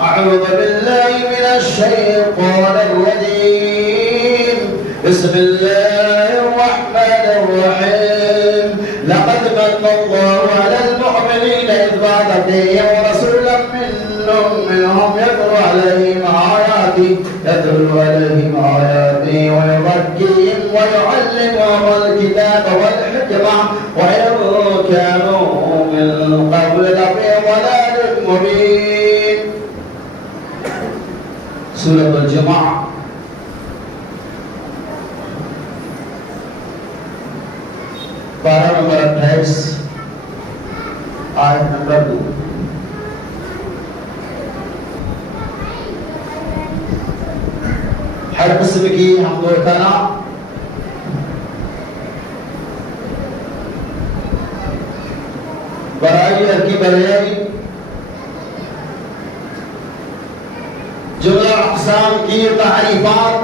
أعوذ بالله من الشيطان الرجيم بسم الله الرحمن الرحيم لقد من الله على المؤمنين إذ بعث فيهم رسولا منهم يتلو عليهم آياته ويزكيهم ويعلمهم الكتاب والحكمة وإن كانوا من قبل لفي ضلال مبين. سورة الجمعة پارہ نمبر 28 آیت نمبر 2. ہر قسم کی حمد و ثنا برائی کی بریائی جملہ اقسام کی تعریفات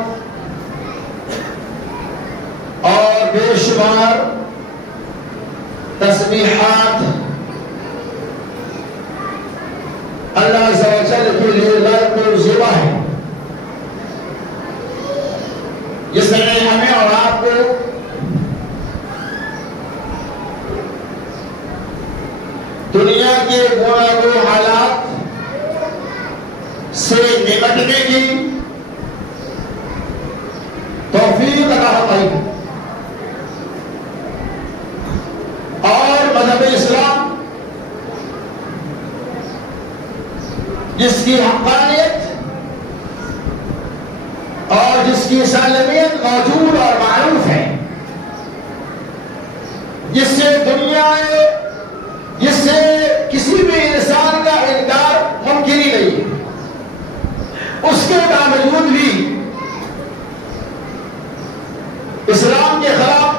اور بے شمار تسبیحات اللہ عز و جل کے لیے لائق و زیبا ہے، جس نے ہمیں اور آپ کو دنیا کے گناہ حالات سے نمٹنے کی توفیق عطا فرمائی اور مذہب اسلام جس کی حقانیت اور جس کی سالمیت موجود اور معروف ہے، جس سے کسی بھی انسان کا انکار ممکن ہی نہیں ہے، اس کے باوجود بھی اسلام کے خلاف،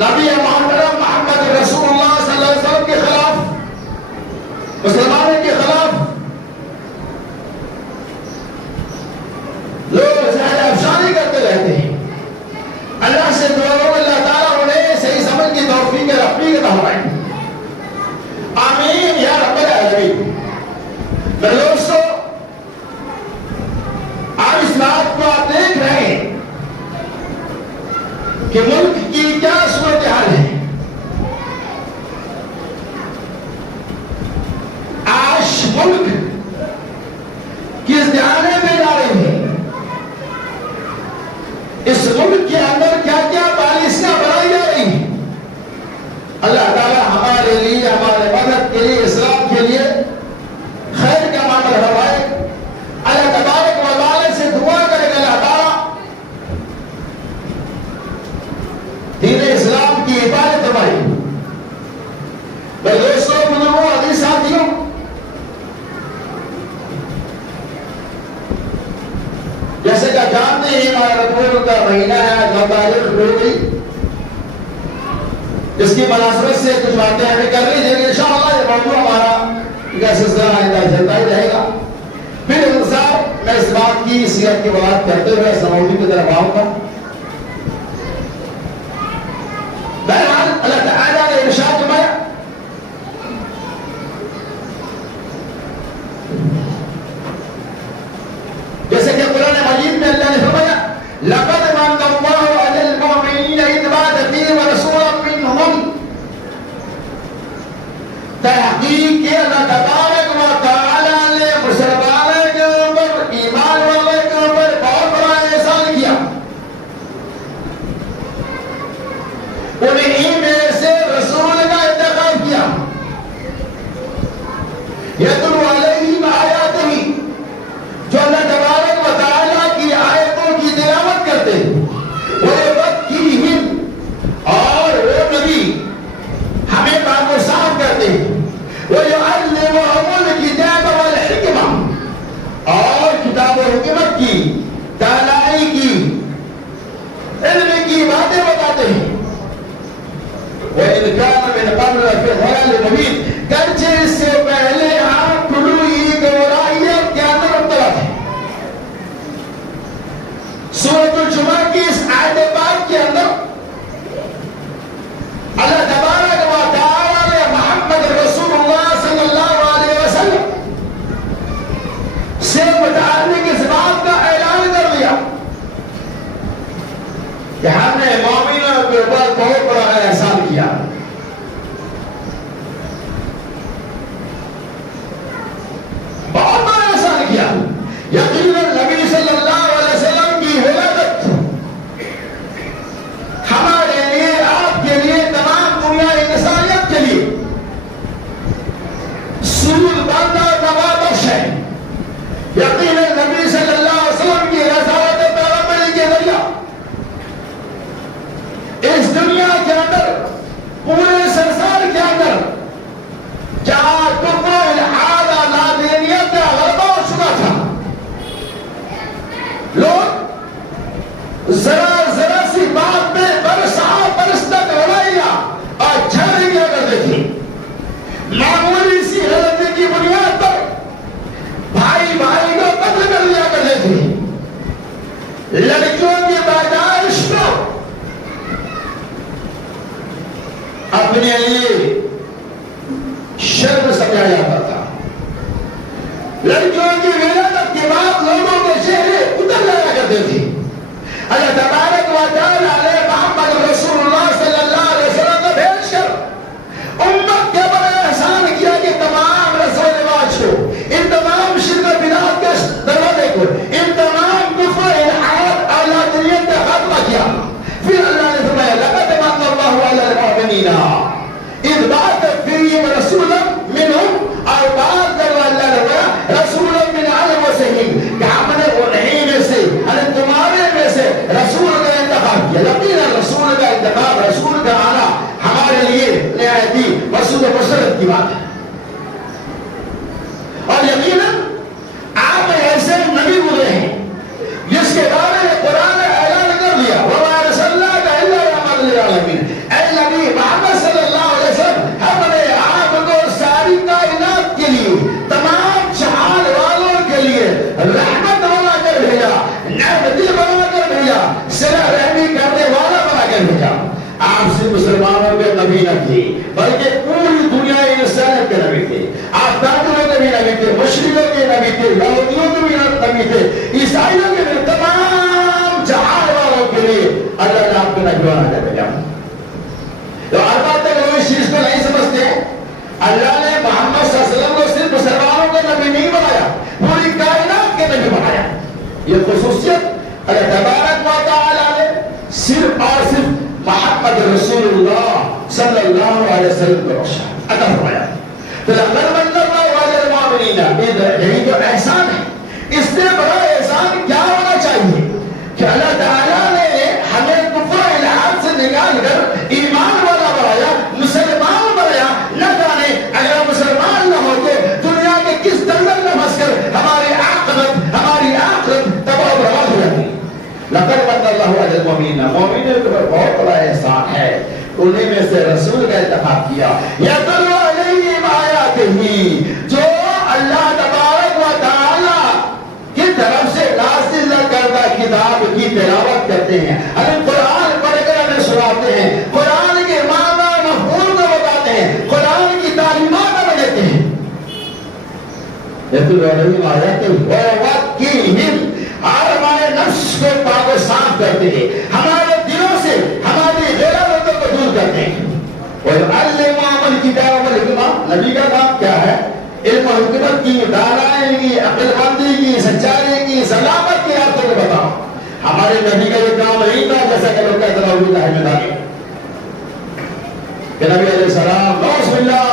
نبی محمد رسول اللہ صلی اللہ علیہ وسلم کے خلاف، مسلمانوں کے خلاف لوگ زہر افشانی کرتے رہتے ہیں. اللہ سے دعا کرو اللہ تعالیٰ انہیں صحیح سمجھ کی توفیق رفیق عطا فرمائے. آمین یا رب العالمین. میرے دوستو، آج اس بات کو آپ دیکھ رہے ہیں کہ ملک کی کیا صورتحال ہے. آج ملک کس جانے میں جا رہی ہے، اس ملک کے اندر کیا کیا پالیسیاں بنائی جا رہی ہیں. اللہ تعالیٰ ہمارے لیے، ہمارے مذہب کے لیے، اسلام کے لیے خیر کا معاملہ فرمائے. اللہ تبارک و تعالیٰ سے دعا کرے کہ اللہ تعالیٰ دین اسلام کی حفاظت فرمائے. میرے دوستوں، بزرگوں، عزیز ساتھیوں، جیسے کہ جانتے ہیں ہمارا رمضان کا مہینہ ہے، 9 تاریخ ہو گئی، جس کی مناسبت سے کچھ باتیں ہمیں کر لی جائیں گی. انشاءاللہ یہ موضوع ہمارا یہ سلسلہ آئندہ چلتا ہی رہے گا. پھر انصاف میں اس بات کی سیرت کی بات کرتے ہوئے اس موضوع کی طرف آؤں گا. بہرحال اللہ تعالیٰ نے ارشاد فرمایا جیسے کہ قرآن مجید میں اللہ نے فرمایا لقد من الله على المؤمنين إذ بعث فيهم رسولا منهم. تحقیق کہ اللہ تبارک و تعالیٰ نے مسلمانوں کے اوپر، ایمان والے کے اوپر بہت بڑا احسان کیا. انہیں میں سے رسول کا انتخاب کیا. یتلو علیہم آیاتہ، جو اللہ تبارک و تعالیٰ کی آیتوں کی تلاوت کرتے ہیں. وَيُزَكِّيهِمْ، اور وہ نبی ہمیں بات کو صاف کرتے ہیں. وَيُعَلِّمُهُمُ الْكِتَابَ وَالْحِكْمَةَ، اور کتاب و حکمت کی، دانائی کی، علم کی باتیں بتاتے ہیں. وَإِذْ كَانَ مِنْ قَبْلُ فِي ضَلَالٍ مُبِينٍ، گرچہ اس سے پہلے آپ طلوعی گمراہیت کے اندر مبتلا تھے. سورۃ الجمعہ کی اس آیت پاک کے اندر اللہ تبارک و تعالیٰ نے محمد رسول اللہ صلی اللہ رسول بندہ نوا بخش ہے. یقیناً نبی صلی اللہ علیہ وسلم کی رسالت پیغمبری کے ذریعہ اس دنیا کے اندر پورے سنسار کے اندر جہاں کفر الحاد نادینیت کا غلبہ ہو چکا تھا، لوگ ذرا سی بات پہ برس تک لڑائیاں اور جھگڑے کیا کرتے تھے. معمولی سی غلطی کی بنیاد پر بھائی کو قتل کر دیا کرتے تھے. لڑکیوں کی پیدائش کو اپنے لیے شرم سمجھا جاتا تھا. لڑکیوں کی ولادت کے بعد لوگوں کے چہرے اتر جایا کرتے تھے. اللہ تبارک و تعالی نے محمد رسول اللہ صلی اللہ علیہ وسلم کو بھیج کر امت کے بڑے احسان کیا کہ تمام رسم و رواج کو، ان تمام شرک و بدعت کے دروازے کو، ان تمام کفر الحاد اور نادینیت کا خاتمہ کیا. پھر اللہ نے فرمایا لقد من اللہ علی المؤمنین اذ بعث فیہم رسولا منہم، اور بعد جب اللہ نے فرمایا رسولا من انفسہم کہ ہم نے انہیں میں سے تمہارے میں سے رسول کا انتخاب کیا. یقیناً رسول کا انتخاب، رسول کا آنا ہمارے لیے نہایت ہی مسعود و مسرت کی بات ہے. اور یقیناً آپ ایسے نبی گزرے ہیں جس کے بارے میں قرآن نے اعلان کر دیا وَمَا أَرْسَلْنَاكَ إِلَّا رَحْمَةً لِّلْعَالَمِينَ. اے نبی محمد صلی اللہ علیہ وسلم، ہم نے آپ کو ساری کائنات کے لیے، تمام جہان والوں کے لیے رحمت بنا کر بھیجا، نعمتی بنا کر بھیجا، صلہ رحمی کرنے والا بنا کر بھیجا. آپ صرف مسلمانوں کے نبی نہ تھے بلکہ پوری دنیا انسانیت کے نبی تھے. آپ کافروں کے بھی نبی تھے، مشرکوں کے نبی تھے، یہودیوں کے بھی نبی تھے، عیسائیوں کے بھی، تمام جہان والوں کے لیے اللہ نے آپ کو نبی بنا کر بھیجا. تو البتہ لوگ اس چیز کو نہیں سمجھتے. اللہ نے محمد صلی اللہ علیہ وسلم کو صرف مسلمانوں کے نبی نہیں بنایا، پوری کائنات کے نبی بنایا. یہ خصوصیت اللہ تبارک و تعالی نے صرف اور صرف محمد رسول اللہ صلی اللہ علیہ وسلم کو بخشا، عطا فرمایا. تو لقد من اللہ علی المؤمنین، یہی تو احسان ہے. اس سے بڑا احسان کیا ہونا چاہیے کہ اللہ تعالیٰ نے ہمیں کفر الحاد سے نکال کر ایمان والا بنایا، مسلمان بنایا. نہ جانے اگر مسلمان نہ ہوتے دنیا کے کس دلدل میں پھنس کر ہماری آخرت تباہ و برباد ہو جاتی. لقد من اللہ علی المؤمنین، مومنوں کے اوپر بہت بڑا احسان ہے، انہیں میں سے رسول کا انتخاب کیا. یتلو علیہم آیاتہ، جو اللہ تبارک و تعالی کی طرف سے نازل کردہ کتاب کی تلاوت کرتے ہیں. ہمیں قرآن پڑھ کر ہمیں سناتے ہیں، قرآن کے معنی مفہوم کو بتاتے ہیں، قرآن کی تعلیمات ہمیں دیتے ہیں. یتلو علیہم آیاتہ ویزکیہم، اور ہمارے نفس کو پاک و صاف کرتے ہیں، ہمارے دلوں سے ہماری غیرتوں کو دور کرتے ہیں. وَيُعَلِّمُهُمُ الْكِتَابَ وَالْحِکْمَةَ، نبی کا کام کیا ہے؟ علم و حکمت کی، دانائی کی، عقل مندی کی، سچائی کی، سلامت کی آپ کو بتاؤ. ہمارے نبی کا یہ کام نہیں تھا جیسا کہ لوگ کہتے ہیں ہوئی ذمہ داری کہ نبی علیہ السلام نعوذ باللہ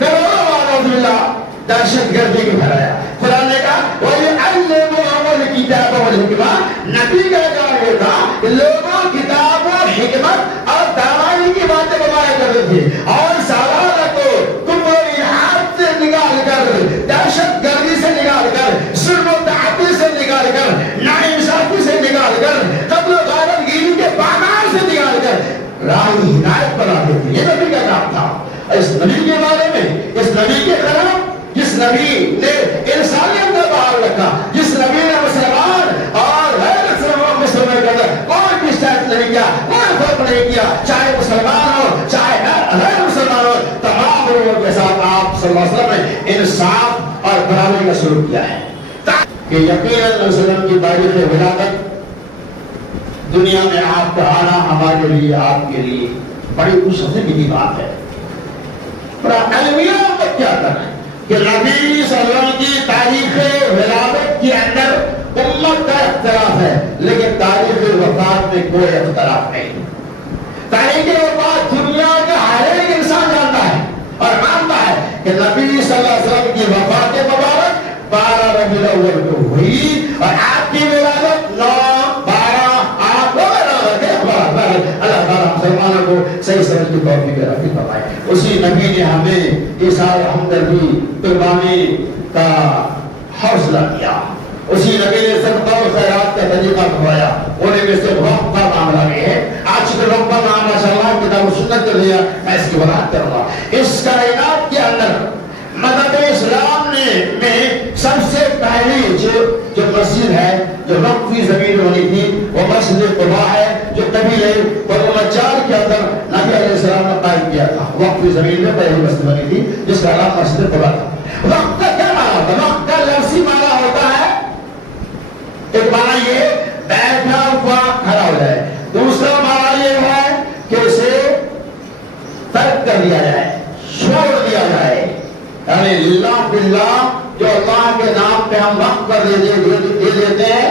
نعوذ باللہ دہشت گردی کو پھیلایا. قرآن نے کہا وَيُعَلِّمُهُمُ الْكِتَابَ وَالْحِکْمَةَ، نبی کا کام یہ تھا کہ لوگوں کتاب و حکمت اور دانائی کی باتیں بتایا کرتے تھے، اور سالانہ کو کفر الحاد سے نکال کر، دہشت گردی سے نکال کر، ظلم و تعدی سے نکال کر، ناانصافی سے نکال کر، قتل و غارت گیری کے پامال سے نکال کر راہ ہدایت بناتے تھے. یہ نبی کا کام تھا. اس نبی کے بارے میں، اس نبی کے خلاف، جس نبی نے انسانیت کا باہر رکھا، جس نبی نے مسلمان اور غیر مسلمان کے اندر کوئی بھی شرط نہیں کیا، کوئی فرق نہیں کیا، چاہے مسلمان ہو چاہے غیر مسلمان ہو، تمام لوگوں کے ساتھ آپ صلی اللہ علیہ وسلم نے انصاف اور برابری کا سلوک کیا ہے. کہ یقیناً وسلم کی تاریخ ولادت، دنیا میں آپ کا آنا ہمارے لیے، آپ کے لیے بڑی خوش ہونے کی بات ہے. بڑا المیہ کو کیا کرنا ہے کہ نبی صلی اللہ علیہ وسلم کی تاریخ ولادت کے اندر امت کا اختلاف ہے، لیکن تاریخ وفات میں کوئی اختلاف نہیں. تاریخ وفات دنیا کا ہر ایک انسان جانتا ہے اور مانتا ہے کہ نبی صلی اللہ علیہ وسلم کی وفات مبارک 12 ربیع الاول کو ہوئی اور آپ کی ولادت 9 12 8 اللہ تعالیٰ مسلمانوں کو صحیح سمجھ کی توفیق عطا فرمائے. اسی نبی نے ہمیں اظہار ہمدردی قربانی کا حوصلہ دیا. اسی نبی نے صدقہ و خیرات کا طریقہ بتایا. انہیں میں سے وقت کا معاملہ بھی ہے. آج کے وقت کا معاملہ ماشاءاللہ کتاب و سنت کے لیا میں اس کی وضاحت کروں گا. اس کائنات کے اندر مذہب اسلام میں سب سے پہلی جو مسجد ہے جو وقفی زمین بنی تھی وہ مسجد قباء ہے جو قبیلہ بنو نجار کے اندر نبی علیہ السلام نے قائم کیا تھا. وقفی زمین میں پہلی مسجد بنی تھی جس کا نام مسجد قباء تھا. وقت کا کیا معنی ہوتا ہے؟ وقت کا لفظی معنی ہوتا ہے ایک معنی یہ بیٹھا ہوا کھڑا ہو جائے. دوسرا معنی یہ ہے کہ اسے ترک کر دیا جائے چھوڑ دیا جائے. یعنی اللہ باللہ جو اللہ کے نام پہ ہم وقت کر دے دیتے ہیں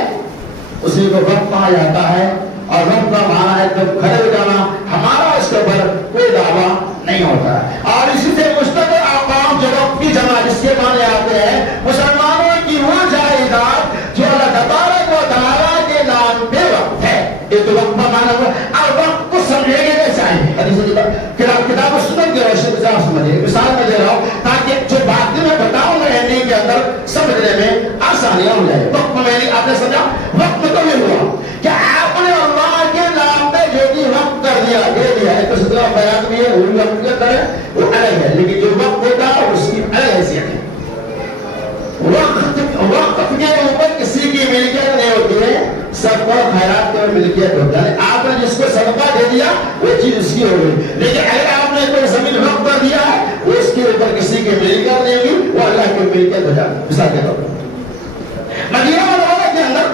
اسی کو وقت کہا جاتا ہے. اور وقت کا معنی ہے جب کھڑے ہو جانا. ہمارا اس کے اوپر کوئی دعویٰ نہیں ہوتا ہے. اور اسی سے مستقل اقوام جو وقت کی جمع جس کے معنی آتے ہیں مسلمانوں کی وہ جائیداد جو اللہ تبارک و تعالیٰ کے نام پہ وقت ہے. یہ تو وقت کا معنی ہوا. اور وقت کو سمجھے گے کیسے آئے کتاب و سنت کے روشنی سے آپ سمجھے. مثال میں دے رہا ہوں تاکہ جو بات میں بتاؤں میں رہنے کے اندر سمجھنے میں آسانیاں ہو جائے. وقت میں نے آپ نے سمجھا وقت تو یہ ہوا کہ آپ نے اللہ کے نام پہ جو بھی وقت کر دیا دے دیا ہے. تو سترہ بیان بھی ہے وہ بھی وقت کے اندر ہے وہ الگ ہے. لیکن جو وقت ہوتا ہے اس کی الگ حیثیت ہے. وقت کے اوپر کسی کی ملکیت نہیں ہوتی ہے. سب کو خیرات کے ملکیت ہوتا ہے. آپ نے جس کو صدقہ دے دیا وہ چیز اس کی ہو گئی. لیکن اگر آپ نے کوئی زمین وقف کر دیا ہے وہ اس کے اوپر کسی کی ملکیت نہیں ہوگی وہ اللہ کی ملکیت ہو جاتی ہے. مثال کے طور پر مدینہ منورہ کے اندر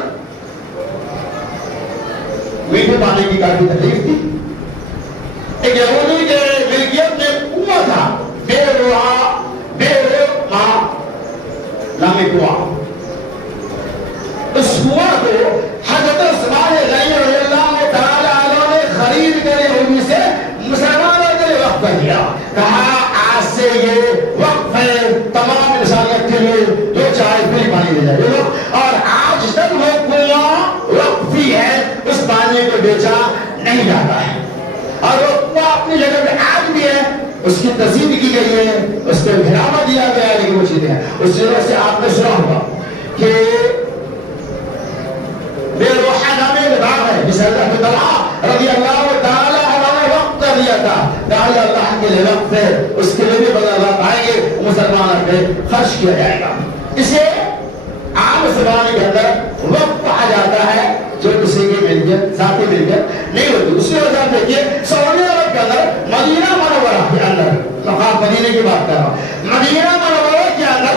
میٹھے پانی کی کافی تکلیف تھی. ایک یہودی کے ملکیت میں کنواں تھا بے نامی کنواں. اس کنواں کو حضرت عثمان غنی رضی اللہ تعالی عنہ نے خرید کر یہودی سے مسلمانوں کے لیے وقف کر دیا. کہا آج سے یہ وقف ہے تمام انسانیت کے لیے جو چاہے فری پانی دے جائے. اور آج تک وہ کنواں وقفی ہے. اس پانی کو بیچا نہیں جاتا ہے اور وہ کنواں اپنی جگہ پہ آج بھی ہے. اس کی تزئین کی گئی ہے اس پہ گھراوا دیا گیا ہے. لیکن وہ چیزیں ہیں اس جگہ سے آپ نے سنا ہوگا کہ بے روحہ نامے کا داغ ہے جسے اللہ تعالیٰ رضی اللہ تعالیٰ عنہ نے وقت کر دیا تھا. کہا اللہ کے لیے وقت ہے اس کے لیے بھی بدلات آئیں گے مسلمان پہ خرچ کیا جائے گا. اسے عام زبان کے اندر وقت کہا جاتا ہے جو کسی کی ملکیت ذاتی ملکیت نہیں ہوتی. اسی وجہ سے دیکھیے سعودی عرب کے اندر مدینہ منورہ کے اندر مقام مدینے کی بات کر رہا ہوں. مدینہ منورہ کے اندر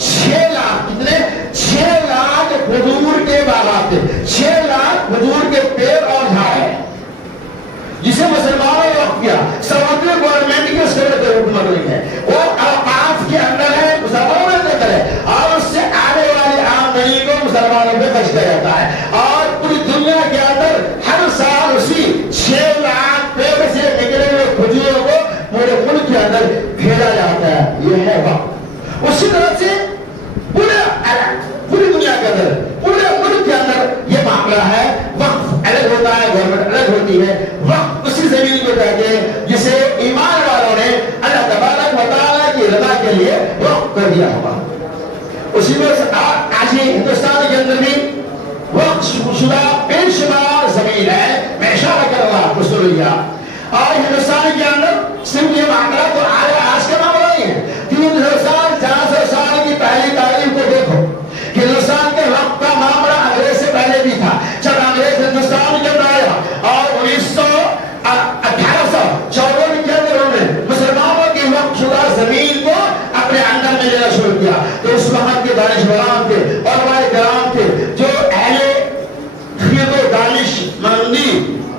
6 لاکھ کتنے 6 لاکھ کھجور کے باغات تھے. 6 لاکھ کھجور کے پیڑ اور جھاڑ ہے جسے مسلمانوں نے وقف کیا. سعودی گورنمنٹ کی اس کے لیے حکومت نہیں ہے. وہ اوقاف کے اندر ہے مسلمانوں کے اندر ہے اور اس سے آنے والی آمدنی کو مسلمانوں پہ خرچ کیا جاتا ہے. اور پوری دنیا کے اندر ہر سال اسی 6 لاکھ پیڑ سے نکلے ہوئے کھجوروں کو پورے ملک کے اندر بھیجا جاتا ہے. یہ ہے وقف. اسی طرح سے پوری دنیا کے اندر پورے ملک کے اندر یہ معاملہ ہے. وقف الگ ہوتا ہے گورنمنٹ الگ ہوتی ہے. وقف اسی زمین کو کہتے ہیں جسے ایمان والوں نے اللہ تبارک و تعالیٰ کی رضا کے لیے وقف کر دیا ہوگا. اسی میں آج ہندوستان کے اندر بھی وقف شدہ بے شمار زمین ہے. میں اشارہ کر رہا ہوں سنیے. اور ہندوستان کے اندر صرف یہ معاملہ تو آج کا معاملہ نہیں ہے. 300 سال 400 سال کی پہلی تاریخ کو دیکھو. ہندوستان کے وقت کا معاملہ انگریز سے پہلے بھی تھا. جب انگریز ہندوستان کے اندر آیا اور 1854 کے اندر انہوں نے مسلمانوں کی وقف شدہ زمین کو اپنے اندر میں لینا شروع کیا تو اس وقت کے دانشوران تھے علماء کرام تھے جو اہل خیر و دانش مندی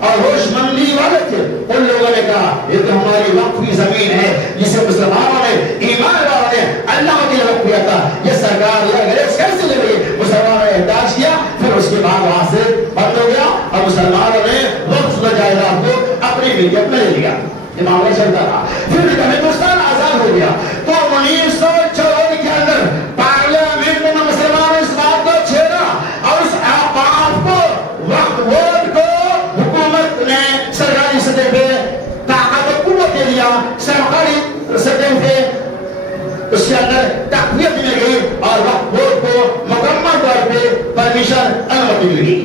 اور ہوش مندی والے تھے. ان لوگوں نے کہا یہ تو ہماری وقفی زمین ہے جسے مسلمانوں نے ایمان والوں نے اللہ کے لیے وقف کیا تھا. یہ سرکار یا انگریز کیسے لے گئی؟ مسلمانوں نے احتجاج کیا. پھر اس کے بعد وہاں سے بند ہو گیا اور مسلمانوں نے وقف شدہ جائیداد کو اپنی ملکیت میں لے لیا. یہ معاملہ چلتا رہا. پھر ہندوستان آزاد ہو گیا تو تقویت مل گئی اور وقف بورڈ کو مکمل طور پہ پرمیشن انومتی مل گئی.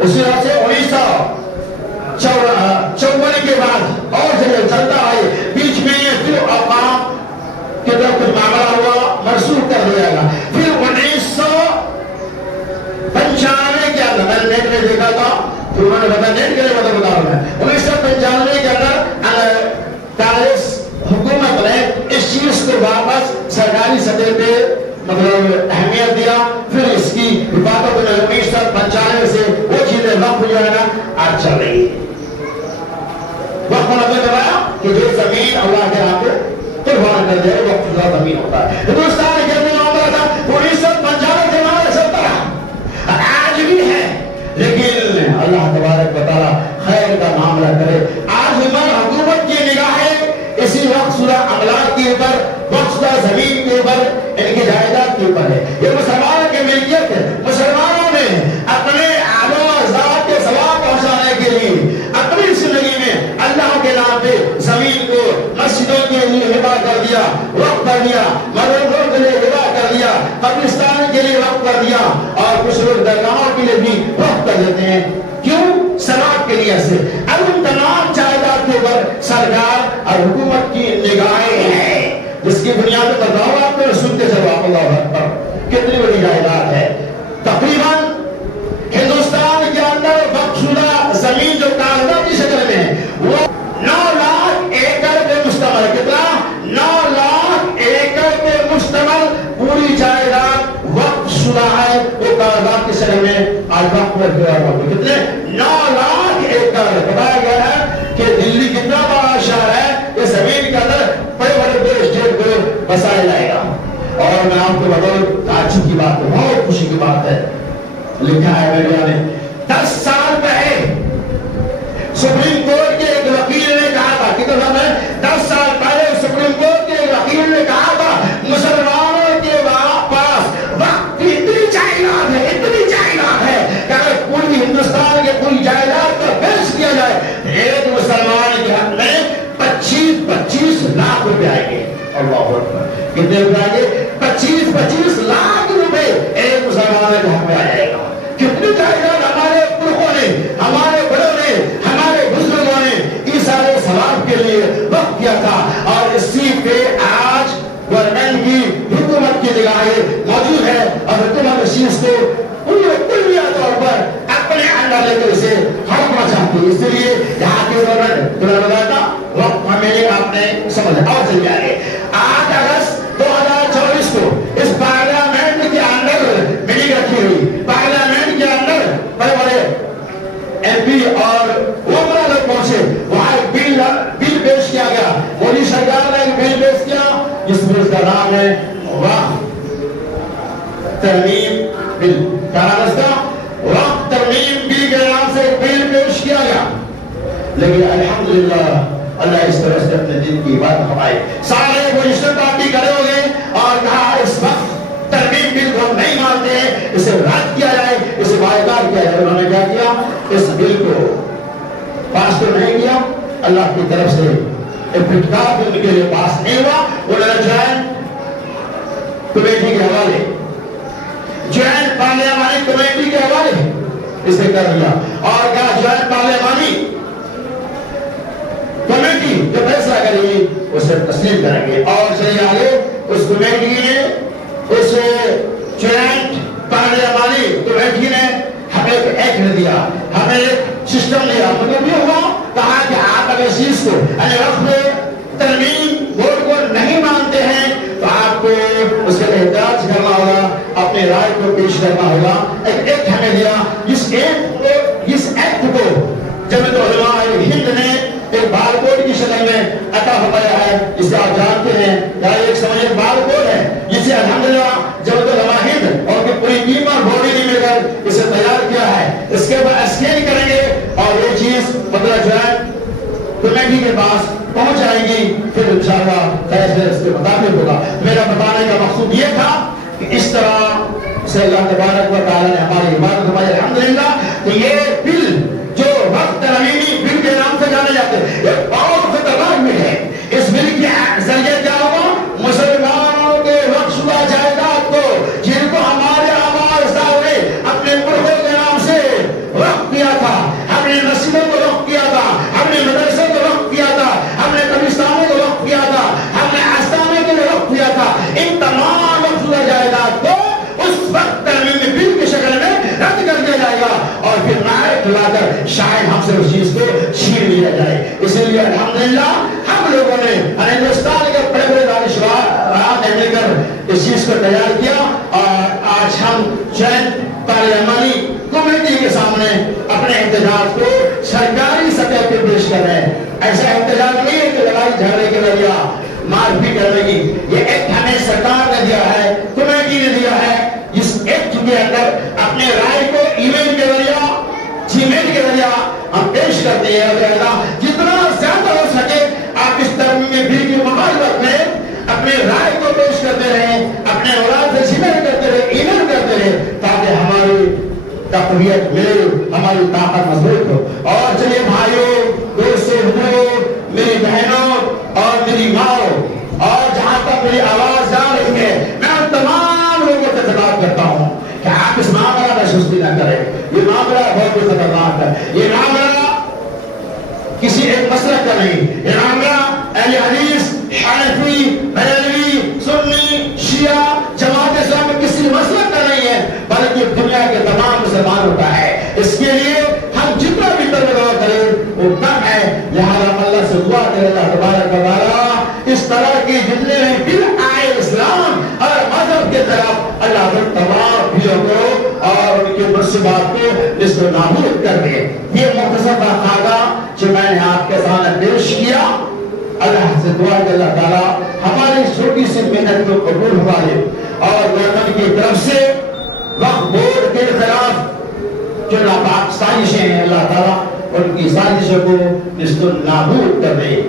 اسی طرح سے 1954 کے بعد اور جگہ چلتا ہے, بیچ میں پھر اوقاف کے طرف کچھ معاملہ ہوا, منسوخ کر دیا گیا. پھر 1995 کے اندر میں نیٹ میں دیکھا تھا, پھر انہوں نے بتا نیٹ کے لیے بتا رہا ہوں میں, 1995 کے اندر کانگریس حکومت نے اس چیز کو واپس سرکاری سطح پہ مطلب اہمیت دیا. پھر اس کی حفاظت میں 1995 سے وہ چیزیں وقف جو ہے نا آج چل رہی ہے. وقف مطلب کرایا کہ جو زمین اللہ کے راہ پہ قربان کر دے وقف شدہ زمین ہوتا ہے. ہندوستان کے اندر ہوتا تھا 1995 سے ہمارا چلتا رہا, آج بھی ہے, لیکن اللہ تبارک و تعالی خیر کا معاملہ کرے. آج حکومت کی نگاہیں اسی وقف شدہ املاک کے اوپر, وقف شدہ زمین کے اوپر, ان کی جائیداد کے اوپر ہے. یہ مسلمانوں کی ملکیت ہے. مسلمانوں نے اپنے آبا و اجداد کے ثواب پہنچانے کے لیے اپنی زندگی میں اللہ کے نام پہ زمین کو مسجدوں کے لیے ہبا کر دیا, وقف کر دیا, مدرسوں کے لیے ہبا کر دیا, قبرستان کے لیے وقف کر دیا, اور کچھ لوگ درگاہوں کے لیے بھی وقف کر دیتے ہیں. کیوں؟ ثواب کے لیے سے. اب ان تمام جائیداد کے اوپر سرکار اور حکومت کی نگاہیں ہیں, جس کی بنیاد پر بتاؤ آپ کو, سنتے چلو اللہ اکبر, کتنی بڑی جائیداد ہے. تقریباً ہندوستان کے اندر وقف شدہ زمین جو کاغذات کی شکل میں ہے وہ 9 لاکھ ایکڑ پہ مشتمل. کتنا؟ 9 لاکھ ایکڑ پہ مشتمل پوری جائیداد وقف شدہ ہے. وہ کاغذات کی شکل میں آج وقف پر کتنے 9 لاکھ ایکڑ. بتایا گیا ہے کہ دلی کتنا بڑا شہر ہے, یہ زمین کے اندر بڑے بڑے اسٹیٹ کو بسایا جائے گا. اور میں آپ کو بتاؤں تاجر کی بات ہے, بہت خوشی کی بات ہے. لکھا ہے میڈیا نے 10 سال پہلے سپریم کورٹ کے ایک وکیل نے کہا تھا, کتنا میں 10 سال پہلے سپریم کورٹ کے ایک وکیل نے کہا تھا مسلمانوں کے پاس وقت کی اتنی جائیداد ہے کہ اگر پوری ہندوستان کے پوری جائیداد کو بیچ دیا جائے ایک مسلمان کے حق میں 25 لاکھ روپے آئیں گے. اللہ اکبر, کتنے روپے آئیں گے؟ 25 لاکھ روپے ایک مسلمان کے حق میں آ جائے گا. کتنی جائیداد ہمارے پرخوں نے, ہمارے بڑوں نے, ہمارے بزرگوں نے اس سارے ثواب کے لیے وقف کیا تھا. اور اسی پہ آج گورنمنٹ کی حکومت کی نگاہیں موجود ہے, اور حکومت اس چیز کو کلیہ طور پر اپنے اندر لے کر اسے ہڑپنا چاہتی ہے. اس لیے یہاں کے گورنمنٹ بتاتا وقت ہمیں آپ نے سمجھ اور چل جائے. 8 اگست 2024 کو اس پارلیمنٹ کے اندر میٹنگ رکھی ہوئی. پارلیمنٹ کے اندر بڑے بڑے ایم پی اور وزراء لوگ پہنچے. وہاں ایک بل پیش کیا گیا. مودی سرکار نے ایک بل پیش کیا جس بل کا نام ہے وقف ترمیم بل. وقت ترمیم بل کے نام سے ایک بل پیش کیا گیا. لیکن الحمدللہ اللہ اس طرح سے اپنے دین کی بات ہمائے. سارے اپوزیشن پارٹی کھڑے ہو گئے اور کہا اس وقت ترمیم بل کو ہم نہیں مانتے ہیں, اسے رد کیا جائے, اسے بائیکاٹ کیا جائے. انہوں نے کیا کیا؟ اس بل کو پاس تو نہیں کیا, اللہ کی طرف سے ابتکار ان کے لیے پاس نہیں ہوا. انہوں نے جوائنٹ کمیٹی کے حوالے, جوائنٹ پارلیمانی کمیٹی کے حوالے اسے کر دیا اور کہا جوائنٹ پارلیمانی کمیٹی جو فیصلہ کرے گی اسے تسلیم کریں گے. اور چلیے آگے, اس کمیٹی نے, اس جوائنٹ پارلیمانی کمیٹی نے ہمیں ایک ایکٹ دیا, ہمیں ایک سسٹم دیا. مطلب یہ ہوا کہا کہ آپ اگر اس چیز کو وقت ترمیم بورڈ کو نہیں مانتے ہیں تو آپ کو اس کے احتجاج کرنا ہوگا, اپنے رائے کو پیش کرنا ہوگا. ایک ایکٹ ہمیں دیا, جس ایکٹ کو جمعیت علماء ہند نے ایک بار کوڈ کی شکل میں عطا فرمایا ہے, جسے آپ جانتے ہیں یا ایک سمجھے بار کوڈ ہے, جسے الحمدللہ جمعیت علماء ہند اور کی پوری ٹیم اور باڈی نے مل کر اسے تیار کیا ہے. اس کے بعد اسکین کریں گے اور یہ چیز مطلب جو ہے کمیٹی کے پاس پہنچ جائے گی. پھر انشاءاللہ فیصلہ اس کے مطابق ہوگا. میرا بتانے کا مقصود یہ تھا کہ اس طرح سے اللہ تبارک و تعالی نے ہماری عبادت فرمائی الحمدللہ. تو یہ بل جو وقت ترمیمی بل کے نام سے جانے جاتے ہیں, یہ بہت خطرناک بل ہے. اس بل کے ذریعے کیا ہوگا؟ مسلمانوں کے دیا جائے. اسی لیے الحمدللہ ہم لوگوں نے ہندوستان کے بڑے بڑے دانشوران نے مل کر اس چیز کو تیار کیا اور آج ہم جوائنٹ پارلیمانی کمیٹی کے سامنے اپنے احتجاج کو سرکاری سطح پہ پیش کر رہے ہیں. ایسا احتجاج نہیں ہے کہ لڑائی جھگڑے کے ذریعہ مار بھی کرنے کی. یہ ایکٹ ہمیں سرکار نے دیا ہے, کمیٹی نے دیا ہے. اس ایکٹ کے اندر اپنے رائے کو ای میل کے ذریعہ, جی میل کے ذریعہ ہم پیش کرتے ہیں. جتنا زیادہ ہو سکے آپ اس ترمیم بل کی مخالفت میں اپنے رائے کو پیش کرتے رہیں, اپنے اولاد سے جی میل کرتے رہے, ای میل کرتے رہے, تاکہ ہماری تقویت ملے, ہماری طاقت مضبوط ہو. اور چلیے بھائیوں, دوستوں, میری بہنوں اور میری ماں, اور جہاں تک میری آواز جا رہی ہے, میں ان تمام لوگوں سے خطاب کرتا ہوں کہ آپ اس معاملہ میں سستی نہ کریں. یہ معاملہ بہت ہی خطرناک ہے. یہ معاملہ کسی ایک مسلک کا نہیں. یہ معاملہ اہل حدیث, حنفی, بریلوی, سنی, شیعہ, جماعت اسلامی کسی مسلک کا نہیں ہے, بلکہ دنیا کے تمام مسلمانوں کا ہے. اس کے لیے ہم جتنا بھی ترجمہ کریں وہ کم ہے. لہذا اللہ سے دعا کرے اللہ تبارک و تعالیٰ اس طرح کی جتنے بھی دل آئے اسلام اور مذہب کے طرف, اللہ ان تمام بھیڑوں کو اور ان کے منصوبات کو نصف نابود کر دے. یہ مختصر خاکہ جو میں نے آپ کے سامنے پیش کیا, اللہ سے دعا کہ اللہ تعالیٰ ہماری چھوٹی سی محنت کو قبول فرمائے اور گورنمنٹ کی طرف سے وقف بورڈ کے خلاف جو ناپاک سازشیں ہیں, اللہ تعالیٰ ان کی سازشوں کو نصف نابود کر دے.